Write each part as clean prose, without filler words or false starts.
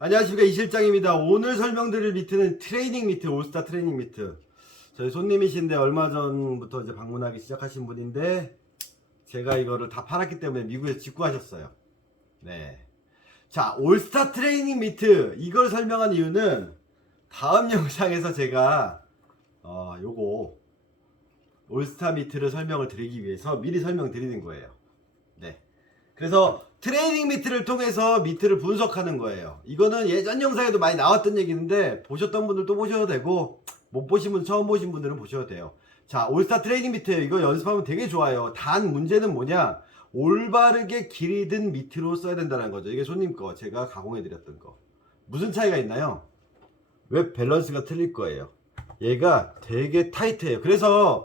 안녕하십니까, 이실장입니다. 오늘 설명드릴 미트는 트레이닝 미트, 올스타 트레이닝 미트. 저희 손님이신데 얼마 전부터 이제 방문하기 시작하신 분인데 제가 이거를 다 팔았기 때문에 미국에서 직구하셨어요. 네. 자, 올스타 트레이닝 미트 이걸 설명한 이유는 다음 영상에서 제가 요거 올스타 미트를 설명을 드리기 위해서 미리 설명드리는 거예요. 네. 그래서 트레이닝 미트를 통해서 미트를 분석하는 거예요. 이거는 예전 영상에도 많이 나왔던 얘기인데 보셨던 분들 또 보셔도 되고 못 보신 분, 처음 보신 분들은 보셔도 돼요. 자, 올스타 트레이닝 미트예요. 이거 연습하면 되게 좋아요. 단 문제는 뭐냐, 올바르게 길이 든 미트로 써야 된다는 거죠. 이게 손님 거, 제가 가공해 드렸던 거. 무슨 차이가 있나요? 웹 밸런스가 틀릴 거예요. 얘가 되게 타이트해요. 그래서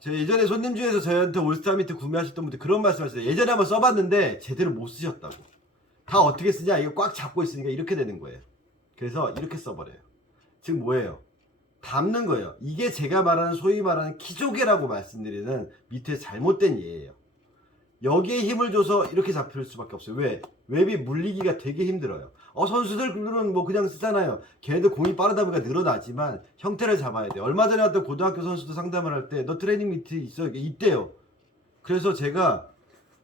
저 예전에 손님 중에서 저희한테 올스타 미트 구매하셨던 분들 그런 말씀 하셨어요. 예전에 한번 써봤는데 제대로 못 쓰셨다고. 다 어떻게 쓰냐, 이거 꽉 잡고 있으니까 이렇게 되는 거예요. 그래서 이렇게 써버려요. 지금 뭐예요? 담는 거예요. 이게 제가 말하는, 소위 말하는 키조개라고 말씀드리는 밑에 잘못된 예예요. 여기에 힘을 줘서 이렇게 잡힐 수밖에 없어요. 왜? 웹이 물리기가 되게 힘들어요. 선수들은 뭐 그냥 쓰잖아요. 걔네들 공이 빠르다 보니까 늘어나지만 형태를 잡아야 돼. 얼마 전에 왔던 고등학교 선수도 상담을 할 때 너 트레이닝 미트 있어? 있대요. 그래서 제가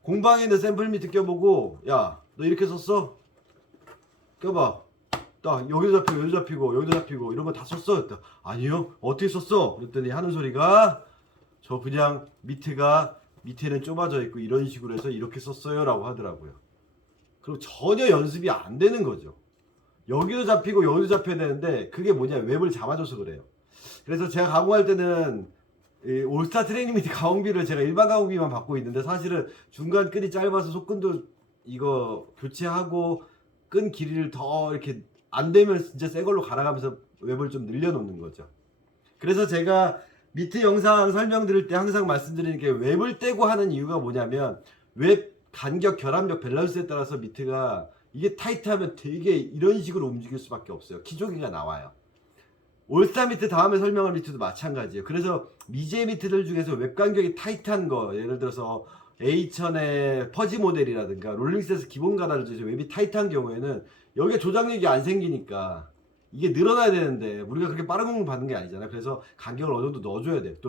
공방에 있는 샘플 미트 껴보고, 야, 너 이렇게 썼어? 껴봐. 딱 여기도 잡히고 여기도 잡히고 여기도 잡히고 이런 거 다 썼어? 그랬더니 아니요. 어떻게 썼어? 그랬더니 하는 소리가, 저 그냥 밑에는 좁아져 있고 이런 식으로 해서 이렇게 썼어요 라고 하더라고요. 그럼 전혀 연습이 안 되는 거죠. 여기도 잡히고 여기도 잡혀야 되는데 그게 뭐냐, 웹을 잡아줘서 그래요. 그래서 제가 가공할 때는 이 올스타 트레이닝 미트 가공비를 제가 일반 가공비만 받고 있는데, 사실은 중간 끈이 짧아서 속끈도 이거 교체하고 끈 길이를 더 이렇게 안 되면 진짜 새 걸로 갈아가면서 웹을 좀 늘려놓는 거죠. 그래서 제가 미트 영상 설명드릴 때 항상 말씀드리는 게, 웹을 떼고 하는 이유가 뭐냐면 웹 간격, 결합력, 밸런스에 따라서 미트가 이게 타이트하면 되게 이런 식으로 움직일 수밖에 없어요. 키조개가 나와요. 올스타 미트 다음에 설명할 미트도 마찬가지예요. 그래서 미제 미트들 중에서 웹 간격이 타이트한 거, 예를 들어서 A천의 퍼지 모델이라든가 롤링셋에서 기본 가다를 줘서 웹이 타이트한 경우에는 여기에 조작력이 안 생기니까 이게 늘어나야 되는데 우리가 그렇게 빠른 공을 받는 게 아니잖아. 그래서 간격을 어느 정도 넣어줘야 돼.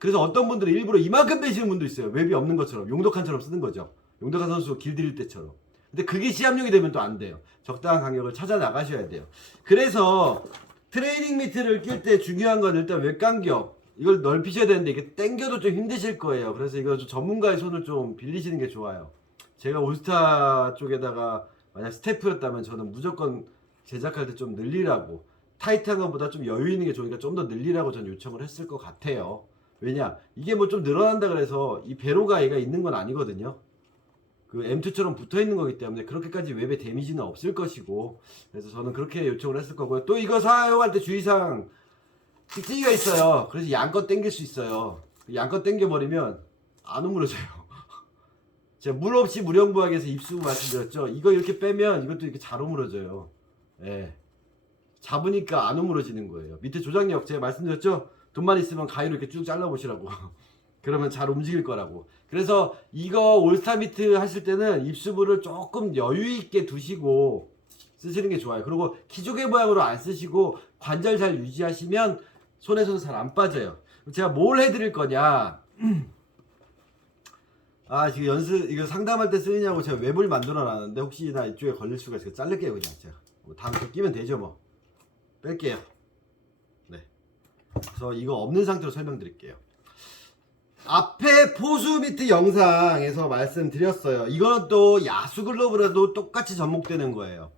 그래서 어떤 분들은 일부러 이만큼 빼시는 분도 있어요. 웹이 없는 것처럼, 용덕한처럼 쓰는 거죠. 용덕한 선수 길들일 때처럼. 근데 그게 시합용이 되면 또 안 돼요. 적당한 간격을 찾아 나가셔야 돼요. 그래서 트레이닝 미트를 낄 때 중요한 건 일단 웹 간격, 이걸 넓히셔야 되는데 이게 당겨도 좀 힘드실 거예요. 그래서 이거 좀 전문가의 손을 좀 빌리시는 게 좋아요. 제가 올스타 쪽에다가 만약 스태프였다면 저는 무조건 제작할 때 좀 늘리라고, 타이트한 것보다 좀 여유 있는 게 좋으니까 좀 더 늘리라고 전 요청을 했을 것 같아요. 왜냐, 이게 뭐 좀 늘어난다 그래서 이 배로가 얘가 있는 건 아니거든요. 그 M2처럼 붙어 있는 거기 때문에 그렇게까지 웹에 데미지는 없을 것이고, 그래서 저는 그렇게 요청을 했을 거고요. 또 이거 사용할 때 주의사항, 찍찍이가 있어요. 그래서 양껏 당길 수 있어요. 양껏 당겨버리면 안 우물어져요. 제가 물 없이 무령부학에서 입수 말씀드렸죠. 이거 이렇게 빼면 이것도 이렇게 잘 우물어져요. 예. 잡으니까 안 우물어지는 거예요. 밑에 조작력 제가 말씀드렸죠. 돈만 있으면 가위로 이렇게 쭉 잘라보시라고. 그러면 잘 움직일 거라고. 그래서 이거 올스타 미트 하실 때는 입수부를 조금 여유 있게 두시고 쓰시는 게 좋아요. 그리고 키조개 모양으로 안 쓰시고 관절 잘 유지하시면 손에서도 잘 안 빠져요. 제가 뭘 해드릴 거냐. 지금 이거 상담할 때 쓰느냐고 제가 웹을 만들어 놨는데 혹시나 이쪽에 걸릴 수가 있어서 자를게요. 그냥 제가 다음 거 끼면 되죠 뭐. 뺄게요. 네. 그래서 이거 없는 상태로 설명드릴게요. 앞에 포수 미트 영상에서 말씀드렸어요. 이거는 또 야수 글러브라도 똑같이 접목되는 거예요.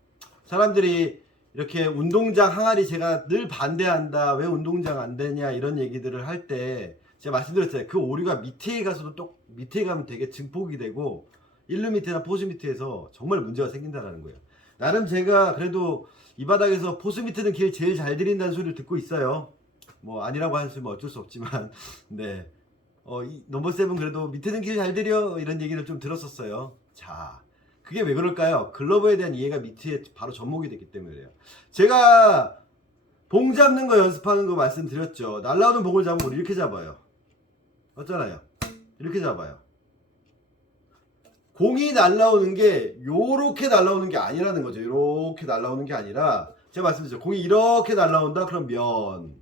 사람들이 이렇게 운동장 항아리, 제가 늘 반대한다, 왜 운동장 안 되냐 이런 얘기들을 할 때 제가 말씀드렸잖아요. 그 오류가 밑에 가서도 밑에 가면 되게 증폭이 되고 1루 밑에나 포수 밑에서 정말 문제가 생긴다는 거예요. 나름 제가 그래도 이 바닥에서 포수 밑에는 길 제일 잘 들인다는 소리를 듣고 있어요. 뭐 아니라고 하시면 어쩔 수 없지만 네. 이 넘버 세븐 그래도 밑에는 길 잘 들여 이런 얘기를 좀 들었었어요. 자, 그게 왜 그럴까요? 글러브에 대한 이해가 밑에 바로 접목이 됐기 때문에 그래요. 제가 봉 잡는 거 연습하는 거 말씀드렸죠. 날라오는 봉을 잡으면 이렇게 잡아요. 맞잖아요. 이렇게 잡아요. 공이 날라오는 게 요렇게 날라오는 게 아니라는 거죠. 요렇게 날라오는 게 아니라 제가 말씀드렸죠. 공이 이렇게 날라온다 그럼 면.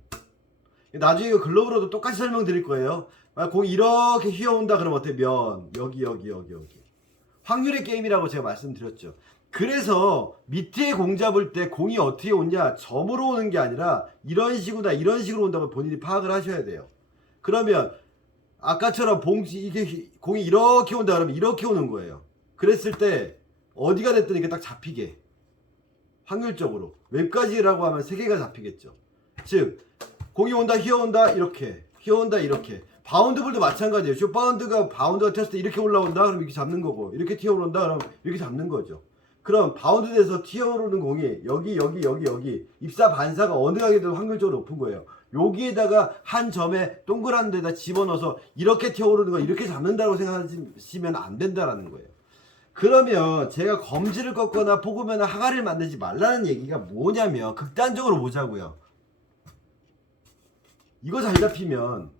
나중에 이거 글러브로도 똑같이 설명드릴 거예요. 공이 이렇게 휘어온다 그럼 어때? 면. 여기. 확률의 게임이라고 제가 말씀드렸죠. 그래서 밑에 공 잡을 때 공이 어떻게 오냐, 점으로 오는 게 아니라 이런 식으로 온다고 본인이 파악을 하셔야 돼요. 그러면 아까처럼 이게 공이 이렇게 온다 그러면 이렇게 오는 거예요. 그랬을 때 어디가 됐든 이게 딱 잡히게, 확률적으로 웹까지라고 하면 3개가 잡히겠죠. 즉 공이 온다, 휘어온다, 이렇게 휘어온다, 이렇게. 바운드볼도 마찬가지예요. 바운드가 튀었을 때 이렇게 올라온다 그럼 이렇게 잡는 거고, 이렇게 튀어오른다 그럼 이렇게 잡는 거죠. 그럼 바운드 돼서 튀어오르는 공이 여기 입사 반사가 어느 가게도 확률적으로 높은 거예요. 여기에다가 한 점에 동그란 데다 집어넣어서 이렇게 튀어오르는 거 이렇게 잡는다고 생각하시면 안 된다라는 거예요. 그러면 제가 검지를 꺾거나 포구면허 항아리를 만들지 말라는 얘기가 뭐냐면, 극단적으로 보자고요. 이거 잘 잡히면,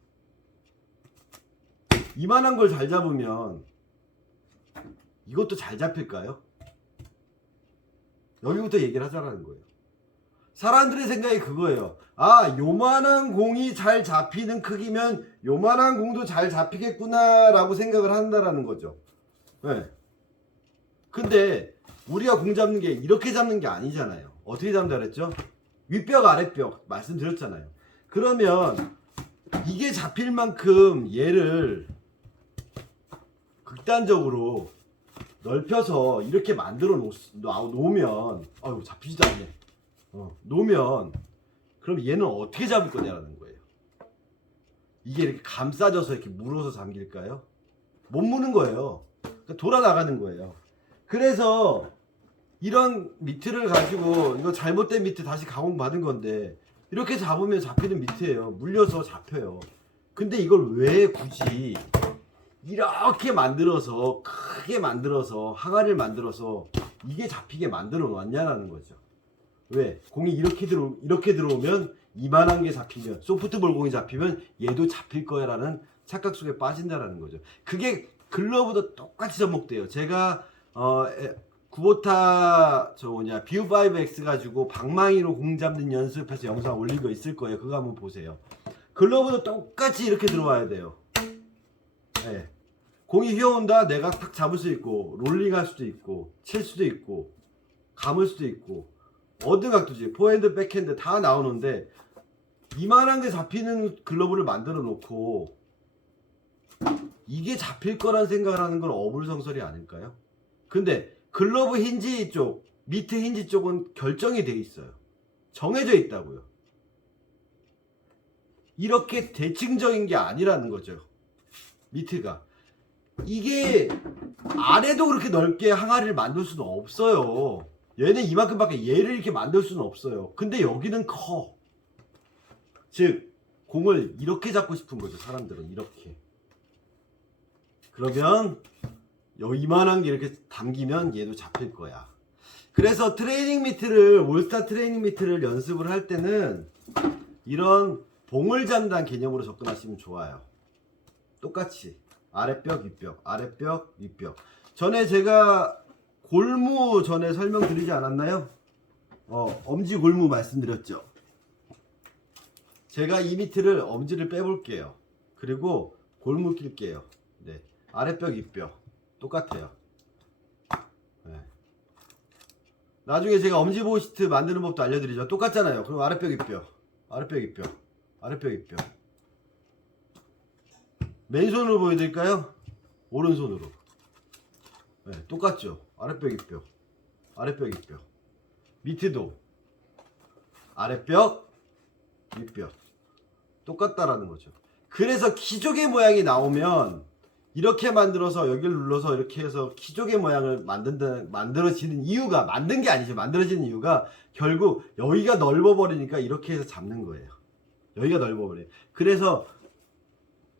이만한 걸 잘 잡으면 이것도 잘 잡힐까요? 여기부터 얘기를 하자라는 거예요. 사람들의 생각이 그거예요. 아, 요만한 공이 잘 잡히는 크기면 요만한 공도 잘 잡히겠구나 라고 생각을 한다라는 거죠. 네. 근데 우리가 공 잡는 게 이렇게 잡는 게 아니잖아요. 어떻게 잡는다 그랬죠? 윗벽 아랫벽 말씀드렸잖아요. 그러면 이게 잡힐 만큼 얘를 극단적으로 넓혀서 이렇게 만들어 놓으면, 아유 잡히지도 않네. 놓으면 그럼 얘는 어떻게 잡을 거냐라는 거예요. 이게 이렇게 감싸져서 이렇게 물어서 잠길까요? 못 무는 거예요. 그러니까 돌아 나가는 거예요. 그래서 이런 미트를 가지고, 이거 잘못된 미트 다시 가공받은 건데 이렇게 잡으면 잡히는 미트예요. 물려서 잡혀요. 근데 이걸 왜 굳이 이렇게 만들어서, 크게 만들어서, 항아리를 만들어서 이게 잡히게 만들어 놨냐라는 거죠. 왜? 공이 이렇게 들어오면 이만한 게 잡히면, 소프트볼 공이 잡히면 얘도 잡힐 거야 라는 착각 속에 빠진다라는 거죠. 그게 글러브도 똑같이 접목돼요. 제가 구보타 뷰5X 가지고 방망이로 공 잡는 연습해서 영상 올린 거 있을 거예요. 그거 한번 보세요. 글러브도 똑같이 이렇게 들어와야 돼요. 네. 공이 휘어온다, 내가 탁 잡을 수 있고, 롤링 할 수도 있고, 칠 수도 있고, 감을 수도 있고, 어느 각도지, 포핸드, 백핸드 다 나오는데, 이만한 게 잡히는 글러브를 만들어 놓고, 이게 잡힐 거란 생각을 하는 건 어불성설이 아닐까요? 근데, 글러브 힌지 쪽, 밑에 힌지 쪽은 결정이 돼 있어요. 정해져 있다고요. 이렇게 대칭적인 게 아니라는 거죠. 미트가. 이게 아래도 그렇게 넓게 항아리를 만들 수는 없어요. 얘는 이만큼밖에 얘를 이렇게 만들 수는 없어요. 근데 여기는 커. 즉 공을 이렇게 잡고 싶은 거죠. 사람들은 이렇게. 그러면 이만한 게 이렇게 담기면 얘도 잡힐 거야. 그래서 트레이닝 미트를, 올스타 트레이닝 미트를 연습을 할 때는 이런 봉을 잡는 개념으로 접근하시면 좋아요. 똑같이 아랫벽, 윗벽, 아랫벽, 윗벽. 전에 제가 골무 전에 설명드리지 않았나요? 엄지 골무 말씀드렸죠. 제가 이 미트를 엄지를 빼볼게요. 그리고 골무 낄게요. 네. 아랫벽, 윗벽 똑같아요. 네. 나중에 제가 엄지 보시트 만드는 법도 알려드리죠. 똑같잖아요. 그럼 아랫벽, 윗벽, 아랫벽, 윗벽, 아랫벽, 윗벽. 맨손으로 보여드릴까요? 오른손으로. 네, 똑같죠. 아랫벽, 윗벽, 아랫벽, 윗벽. 밑에도 아랫벽, 윗벽 똑같다라는 거죠. 그래서 키조개 모양이 나오면 이렇게 만들어서 여기를 눌러서 이렇게 해서 키조개 모양을 만들어지는 이유가, 만든 게 아니죠. 만들어지는 이유가 결국 여기가 넓어버리니까 이렇게 해서 잡는 거예요. 여기가 넓어버려요. 그래서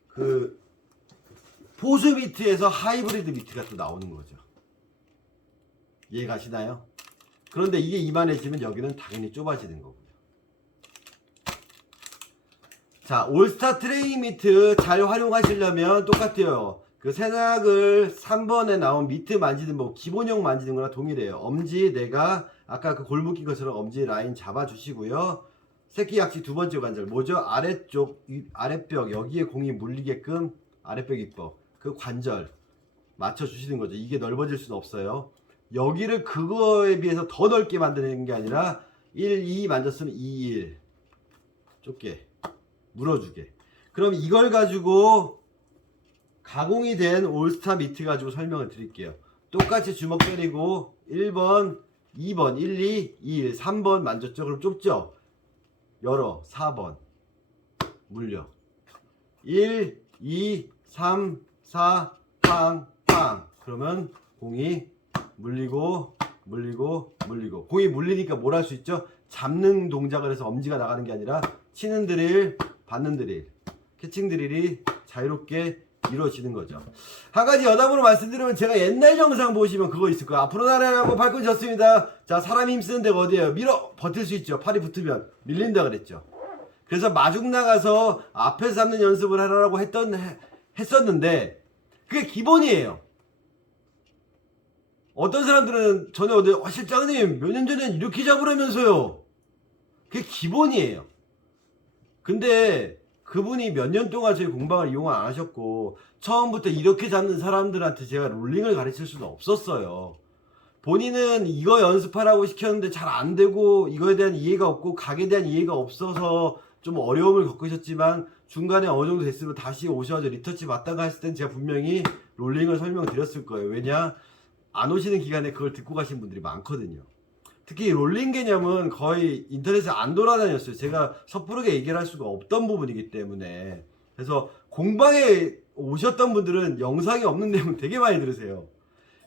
그 포수 미트에서 하이브리드 미트가 또 나오는 거죠. 이해 가시나요? 그런데 이게 이만해지면 여기는 당연히 좁아지는 거고요. 자, 올스타 트레이닝 미트 잘 활용하시려면 똑같아요. 그 새낙을 3번에 나온 미트 만지는 법, 기본형 만지는 거랑 동일해요. 엄지 내가 아까 그 골 묶인 것처럼 엄지 라인 잡아주시고요. 새끼 약지 두 번째 관절 뭐죠? 아래쪽 아랫벽 여기에 공이 물리게끔 아랫벽 입법 그 관절 맞춰주시는 거죠. 이게 넓어질 수는 없어요. 여기를 그거에 비해서 더 넓게 만드는 게 아니라 1, 2 만졌으면 2, 1 좁게 물어주게. 그럼 이걸 가지고 가공이 된 올스타 미트 가지고 설명을 드릴게요. 똑같이 주먹 때리고 1번, 2번, 1, 2, 2, 1, 3번 만졌죠? 그럼 좁죠? 열어 4번 물려 1, 2, 3, 4 팡, 팡 그러면 공이 물리고 공이 물리니까 뭘 할 수 있죠? 잡는 동작을 해서 엄지가 나가는 게 아니라 치는 드릴, 받는 드릴 캐칭 드릴이 자유롭게 이루어지는 거죠. 한 가지 여담으로 말씀드리면 제가 옛날 영상 보시면 그거 있을 거예요. 앞으로 나라라고 발끈 졌습니다. 자, 사람이 힘쓰는 데가 어디예요? 밀어 버틸 수 있죠. 팔이 붙으면 밀린다 그랬죠. 그래서 마중 나가서 앞에서 잡는 연습을 하라고 했었는데 그게 기본이에요. 어떤 사람들은 전에 실장님 몇 년 전엔 이렇게 잡으라면서요. 그게 기본이에요. 근데 그분이 몇 년 동안 저희 공방을 이용을 안 하셨고 처음부터 이렇게 잡는 사람들한테 제가 롤링을 가르칠 수는 없었어요. 본인은 이거 연습하라고 시켰는데 잘 안 되고 이거에 대한 이해가 없고 각에 대한 이해가 없어서 좀 어려움을 겪으셨지만 중간에 어느 정도 됐으면 다시 오셔서 리터치 맞다가 했을 땐 제가 분명히 롤링을 설명드렸을 거예요. 왜냐? 안 오시는 기간에 그걸 듣고 가신 분들이 많거든요. 특히 롤링 개념은 거의 인터넷에 안 돌아다녔어요. 제가 섣부르게 얘기를 할 수가 없던 부분이기 때문에. 그래서 공방에 오셨던 분들은 영상이 없는 내용 되게 많이 들으세요.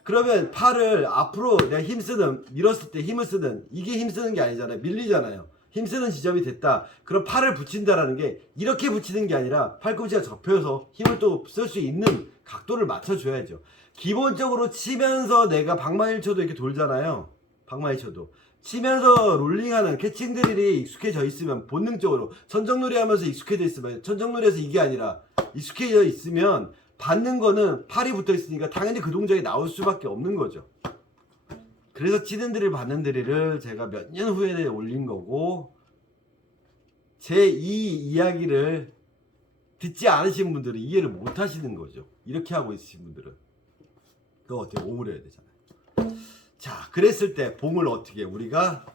그러면 팔을 앞으로 내가 힘쓰는, 밀었을 때 힘을 쓰는, 이게 힘쓰는 게 아니잖아요. 밀리잖아요. 힘쓰는 지점이 됐다. 그럼 팔을 붙인다라는 게 이렇게 붙이는 게 아니라 팔꿈치가 접혀서 힘을 또 쓸 수 있는 각도를 맞춰줘야죠. 기본적으로 치면서 내가 방망이를 쳐도 이렇게 돌잖아요. 방망이 쳐도 치면서 롤링하는 캐칭 드릴이 익숙해져 있으면 본능적으로 천정놀이 하면서 익숙해져 있으면 천정놀이에서 이게 아니라 익숙해져 있으면 받는 거는 팔이 붙어 있으니까 당연히 그 동작이 나올 수밖에 없는 거죠. 그래서 치는 드릴 받는 드릴을 제가 몇 년 후에 올린 거고 제 이 이야기를 듣지 않으신 분들은 이해를 못 하시는 거죠. 이렇게 하고 있으신 분들은 그거 어떻게 오므려야 되잖아요. 자, 그랬을 때 봉을 어떻게 우리가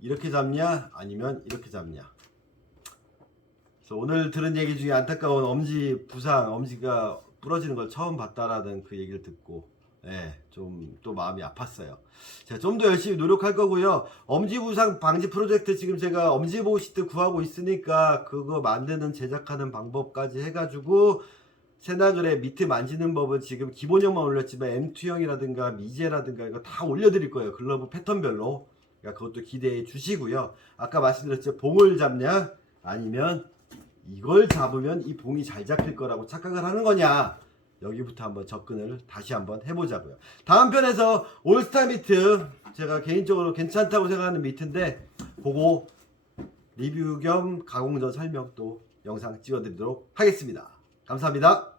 이렇게 잡냐 아니면 이렇게 잡냐. 그래서 오늘 들은 얘기 중에 안타까운 엄지 부상, 엄지가 부러지는 걸 처음 봤다라는 그 얘기를 듣고 좀 또 마음이 아팠어요. 제가 좀 더 열심히 노력할 거고요. 엄지 부상 방지 프로젝트 지금 제가 엄지 보호 시트 구하고 있으니까 그거 만드는 제작하는 방법까지 해가지고 새나글의 미트 만지는 법은 지금 기본형만 올렸지만 M2형이라든가 미제라든가 이거 다 올려드릴 거예요. 글러브 패턴별로. 그러니까 그것도 기대해 주시고요. 아까 말씀드렸죠. 봉을 잡냐 아니면 이걸 잡으면 이 봉이 잘 잡힐 거라고 착각을 하는 거냐. 여기부터 한번 접근을 다시 한번 해보자고요. 다음 편에서 올스타 미트 제가 개인적으로 괜찮다고 생각하는 미트인데 그거 리뷰 겸 가공 전 설명 또 영상 찍어드리도록 하겠습니다. 감사합니다.